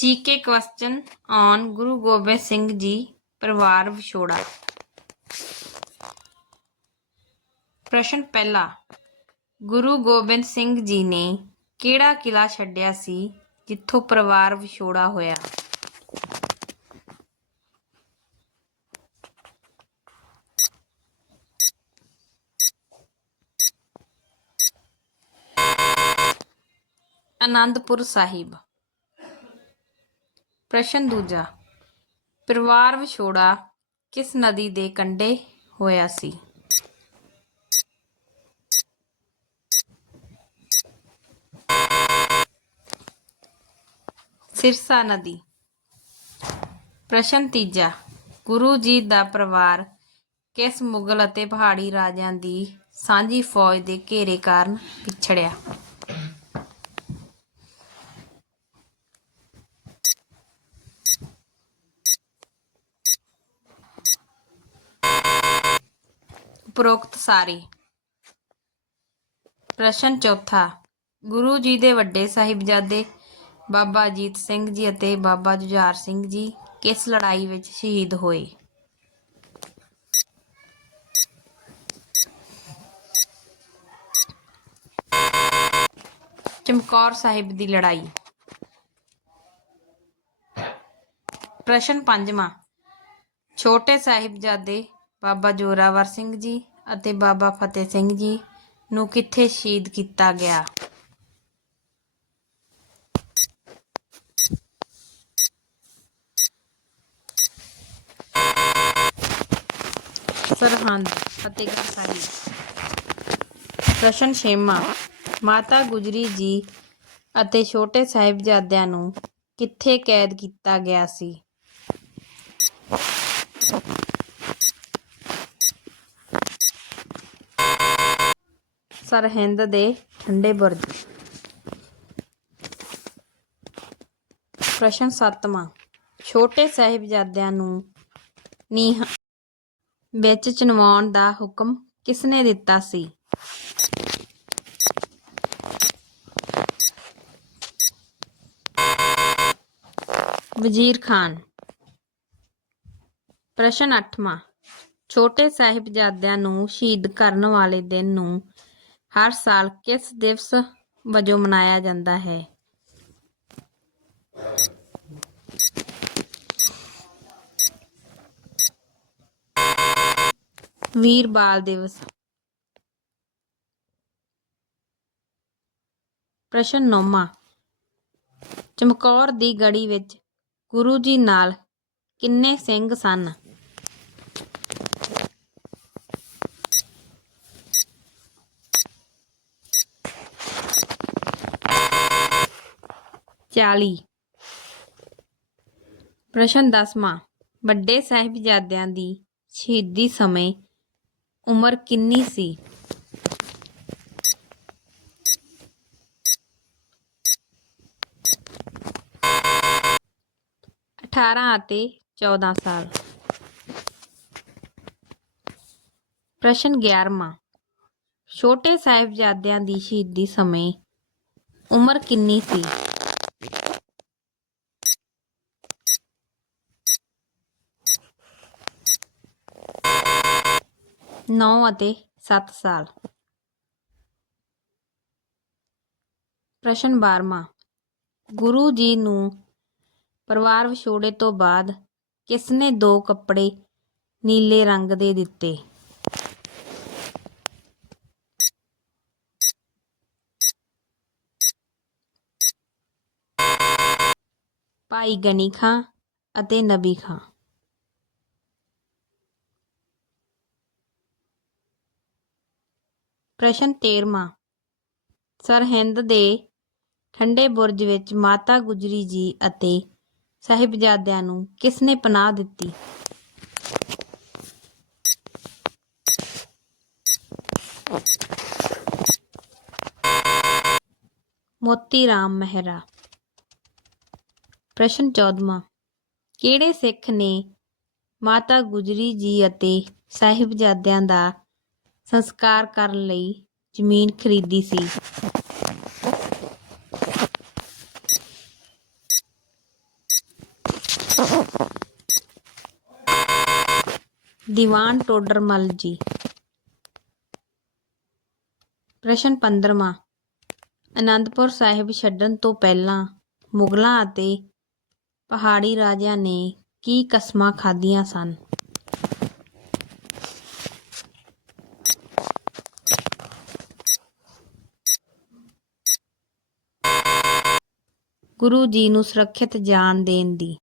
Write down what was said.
GK question on Guru Gobind Singh ji, ਪਰਿਵਾਰ ਵਿਛੋੜਾ। ਪ੍ਰਸ਼ਨ ਪਹਿਲਾ, ਗੁਰੂ ਗੋਬਿੰਦ ਸਿੰਘ ਜੀ ਨੇ ਕਿਹੜਾ ਕਿਲਾ ਛੱਡਿਆ ਸੀ ਜਿੱਥੋਂ ਪਰਿਵਾਰ ਵਿਛੋੜਾ ਹੋਇਆ? ਅਨੰਦਪੁਰ ਸਾਹਿਬ। ਪ੍ਰਸ਼ਨ ਦੂਜਾ, ਪਰਿਵਾਰ ਵਿਛੋੜਾ ਕਿਸ ਨਦੀ ਦੇ ਕੰਢੇ ਹੋਇਆ ਸੀ? ਸਿਰਸਾ ਨਦੀ। ਪ੍ਰਸ਼ਨ ਤੀਜਾ, ਗੁਰੂ ਜੀ ਦਾ ਪਰਿਵਾਰ ਕਿਸ ਮੁਗਲ ਅਤੇ ਪਹਾੜੀ ਰਾਜਿਆਂ ਦੀ ਸਾਂਝੀ ਫੌਜ ਦੇ ਘੇਰੇ ਕਾਰਨ ਪਿਛੜਿਆ? ਉਪਰੋਕਤ ਸਾਰੀ। ਪ੍ਰਸ਼ਨ ਚੌਥਾ। ਗੁਰੂ ਜੀ ਦੇ ਵੱਡੇ ਸਾਹਿਬਜ਼ਾਦੇ ਬਾਬਾ ਅਜੀਤ ਸਿੰਘ ਜੀ ਅਤੇ ਬਾਬਾ ਜੁਝਾਰ ਸਿੰਘ ਜੀ ਕਿਸ ਲੜਾਈ ਵਿੱਚ ਸ਼ਹੀਦ ਹੋਏ? ਚਮਕੌਰ ਸਾਹਿਬ ਦੀ ਲੜਾਈ। ਪ੍ਰਸ਼ਨ ਪੰਜਵਾਂ। ਛੋਟੇ ਸਾਹਿਬਜ਼ਾਦੇ ਬਾਬਾ ਜੋਰਾਵਰ ਸਿੰਘ ਜੀ ਅਤੇ ਬਾਬਾ ਫਤਿਹ ਸਿੰਘ ਜੀ ਨੂੰ ਕਿੱਥੇ ਸ਼ਹੀਦ ਕੀਤਾ ਗਿਆ? ਸਰਹੰਦ, ਫਤਿਹਗੜ੍ਹ ਸਾਹਿਬ। ਪ੍ਰਸ਼ਨ ਛੇਵਾਂ ਮਾਤਾ ਗੁਜਰੀ ਜੀ ਅਤੇ ਛੋਟੇ ਸਾਹਿਬਜ਼ਾਦਿਆਂ ਨੂੰ ਕਿੱਥੇ ਕੈਦ ਕੀਤਾ ਗਿਆ ਸੀ? ਸਰਹਿੰਦ ਦੇ ਠੰਡੇ ਬੁਰਜ। ਪ੍ਰਸ਼ਨ ਸੱਤਵਾਂ। ਛੋਟੇ ਸਾਹਿਬਜ਼ਾਦਿਆਂ ਨੂੰ ਨੀਹਾਂ ਵਿੱਚ ਚਿਣਵਾਉਣ ਦਾ ਹੁਕਮ ਕਿਸਨੇ ਦਿੱਤਾ ਸੀ? ਵਜ਼ੀਰ ਖਾਨ। ਪ੍ਰਸ਼ਨ 8ਵਾਂ ਛੋਟੇ ਸਾਹਿਬਜ਼ਾਦਿਆਂ ਨੂੰ ਸ਼ਹੀਦ ਕਰਨ ਵਾਲੇ ਦਿਨ ਨੂੰ ਹਰ ਸਾਲ ਕਿਸ ਦਿਵਸ ਵਜੋਂ ਮਨਾਇਆ ਜਾਂਦਾ ਹੈ? ਵੀਰ ਬਾਲ ਦਿਵਸ। ਪ੍ਰਸ਼ਨ ਨੌਵਾਂ। ਚਮਕੌਰ ਦੀ ਗੜੀ ਵਿੱਚ ਗੁਰੂ ਜੀ ਨਾਲ ਕਿੰਨੇ ਸਿੰਘ ਸਨ? ਚਾਲੀ ਪ੍ਰਸ਼ਨ ਦਸਵਾਂ ਵੱਡੇ ਸਾਹਿਬਜ਼ਾਦਿਆਂ ਦੀ ਸ਼ਹੀਦੀ ਸਮੇਂ ਉਮਰ ਕਿੰਨੀ ਸੀ? ਅਠਾਰਾਂ ਅਤੇ ਚੌਦਾਂ ਸਾਲ। ਪ੍ਰਸ਼ਨ 11ਵਾਂ ਛੋਟੇ ਸਾਹਿਬਜ਼ਾਦਿਆਂ ਦੀ ਸ਼ਹੀਦੀ ਸਮੇਂ ਉਮਰ ਕਿੰਨੀ ਸੀ? ਨੌ ਅਤੇ 7 ਸਾਲ ਪ੍ਰਸ਼ਨ 12ਵਾਂ ਗੁਰੂ ਜੀ ਨੂੰ ਪਰਿਵਾਰ ਵਿਛੋੜੇ ਤੋਂ ਬਾਅਦ ਕਿਸਨੇ ਦੋ ਕੱਪੜੇ ਨੀਲੇ ਰੰਗ ਦੇ ਦਿੱਤੇ? ਭਾਈ ਗਨੀ ਖਾਂ ਅਤੇ ਨਬੀ ਖਾਂ ਪ੍ਰਸ਼ਨ 13ਵਾਂ ਸਰਹਿੰਦ ਦੇ ਠੰਡੇ ਬੁਰਜ ਵਿੱਚ ਮਾਤਾ ਗੁਜਰੀ ਜੀ ਅਤੇ ਸਾਹਿਬਜ਼ਾਦਿਆਂ ਨੂੰ ਕਿਸਨੇ ਪਨਾਹ ਦਿੱਤੀ? ਮੋਤੀ ਰਾਮ ਮਹਿਰਾ। ਪ੍ਰਸ਼ਨ 14ਵਾਂ ਕਿਹੜੇ ਸਿੱਖ ਨੇ ਮਾਤਾ ਗੁਜਰੀ ਜੀ ਅਤੇ ਸਾਹਿਬਜ਼ਾਦਿਆਂ ਦਾ ਸੰਸਕਾਰ ਕਰਨ ਲਈ ਜ਼ਮੀਨ ਖਰੀਦੀ ਸੀ। ਦੀਵਾਨ ਟੋਡਰਮਲ ਜੀ। ਪ੍ਰਸ਼ਨ 15ਵਾਂ ਅਨੰਦਪੁਰ ਸਾਹਿਬ ਛੱਡਣ ਤੋਂ ਪਹਿਲਾਂ ਮੁਗਲਾਂ ਅਤੇ ਪਹਾੜੀ ਰਾਜਿਆਂ ਨੇ ਕੀ ਕਸਮਾਂ ਖਾਧੀਆਂ ਸਨ? ਗੁਰੂ ਜੀ ਨੂੰ ਸੁਰੱਖਿਅਤ ਜਾਨ ਦੇਣ ਦੀ।